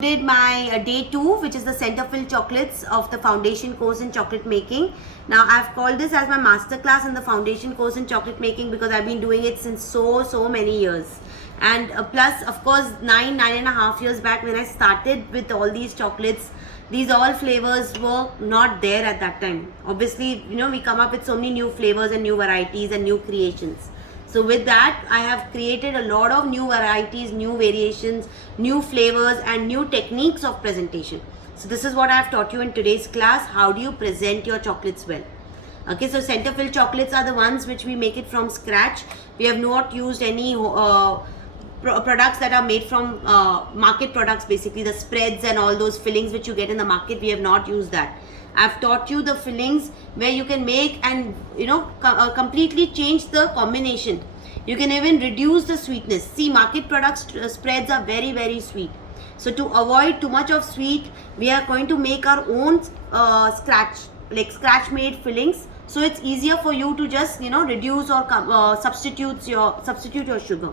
Did my day 2, which is the center fill chocolates of the foundation course in chocolate making. Now I've called this as my master class in the foundation course in chocolate making because I've been doing it since so many years. And plus, of course, 9.5 years back when I started with all these chocolates, these all flavors were not there at that time. Obviously, we come up with so many new flavors and new varieties and new creations. So with that, I have created a lot of new varieties, new variations, new flavors and new techniques of presentation. So this is what I have taught you in today's class. How do you present your chocolates well? Okay, so center fill chocolates are the ones which we make it from scratch. We have not used any products that are made from market products, basically the spreads and all those fillings which you get in the market. We have not used that. I've taught you the fillings where you can make and completely change the combination. You can even reduce the sweetness. See, market products spreads are very sweet. So to avoid too much of sweet, we are going to make our own scratch made fillings. So it's easier for you to just reduce or substitute your sugar.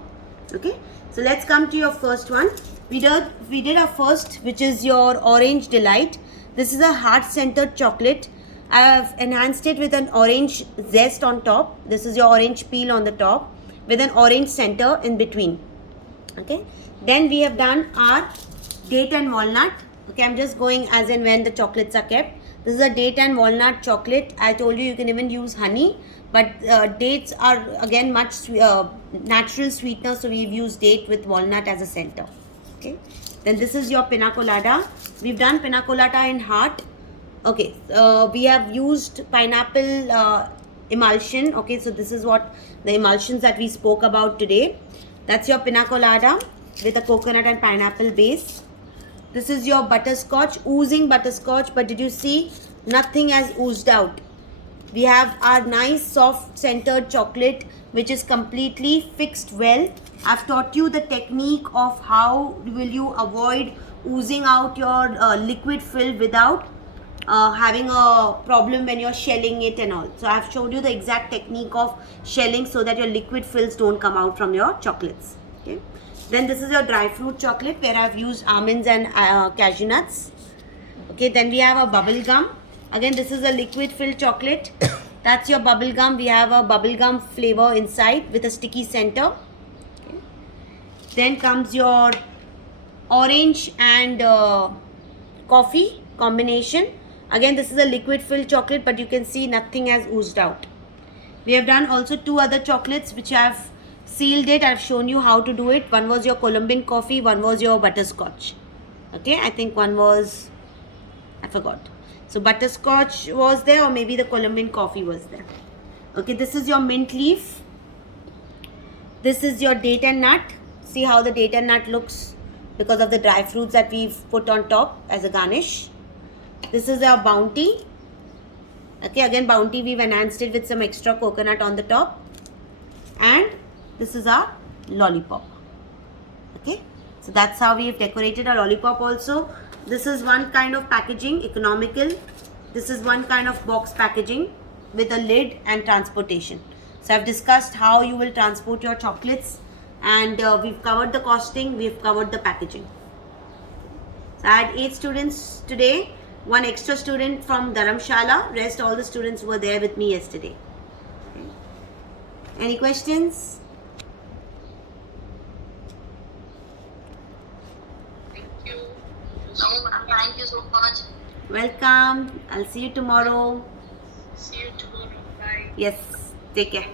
Okay, so let's come to your first one. We did our first, which is your Orange Delight. This is a heart-centered chocolate. I have enhanced it with an orange zest on top. This is your orange peel on the top with an orange center in between. Okay. Then we have done our date and walnut. Okay, I'm just going as and when the chocolates are kept. This is a date and walnut chocolate. I told you can even use honey, but dates are again much natural sweetener, so we've used date with walnut as a center. Okay. Then this is your pina colada. We've done pina colada in heart. Okay, we have used pineapple emulsion. Okay, so this is what the emulsions that we spoke about today. That's your pina colada with a coconut and pineapple base. This is your butterscotch, oozing butterscotch, but did you see nothing has oozed out? We have our nice soft centered chocolate which is completely fixed well. I've taught you the technique of how will you avoid oozing out your liquid fill without having a problem when you're shelling it and all. So I've showed you the exact technique of shelling so that your liquid fills don't come out from your chocolates. Okay. Then this is your dry fruit chocolate where I've used almonds and cashew nuts. Okay, then we have a bubble gum. Again, this is a liquid filled chocolate. That's your bubble gum. We have a bubble gum flavor inside with a sticky center. Okay. Then comes your orange and coffee combination. Again, this is a liquid filled chocolate, but you can see nothing has oozed out. We have done also two other chocolates which I have sealed it. I've shown you how to do it. One was your Colombian coffee, one was your butterscotch. Okay, I think one was, I forgot. So butterscotch was there, or maybe the Colombian coffee was there. Okay, this is your mint leaf. This is your date and nut. See how the date and nut looks because of the dry fruits that we've put on top as a garnish. This is our Bounty. Okay, again Bounty, we've enhanced it with some extra coconut on the top. And this is our lollipop. Okay, so that's how we've decorated our lollipop also. This is one kind of packaging, economical. This is one kind of box packaging with a lid and transportation. So I've discussed how you will transport your chocolates, and we've covered the costing, we've covered the packaging. So I had 8 students today, 1 extra student from Dharamshala, rest all the students were there with me yesterday. Okay. Any questions? Thank you so much. Welcome. I'll see you tomorrow. See you tomorrow. Bye. Yes. Take care.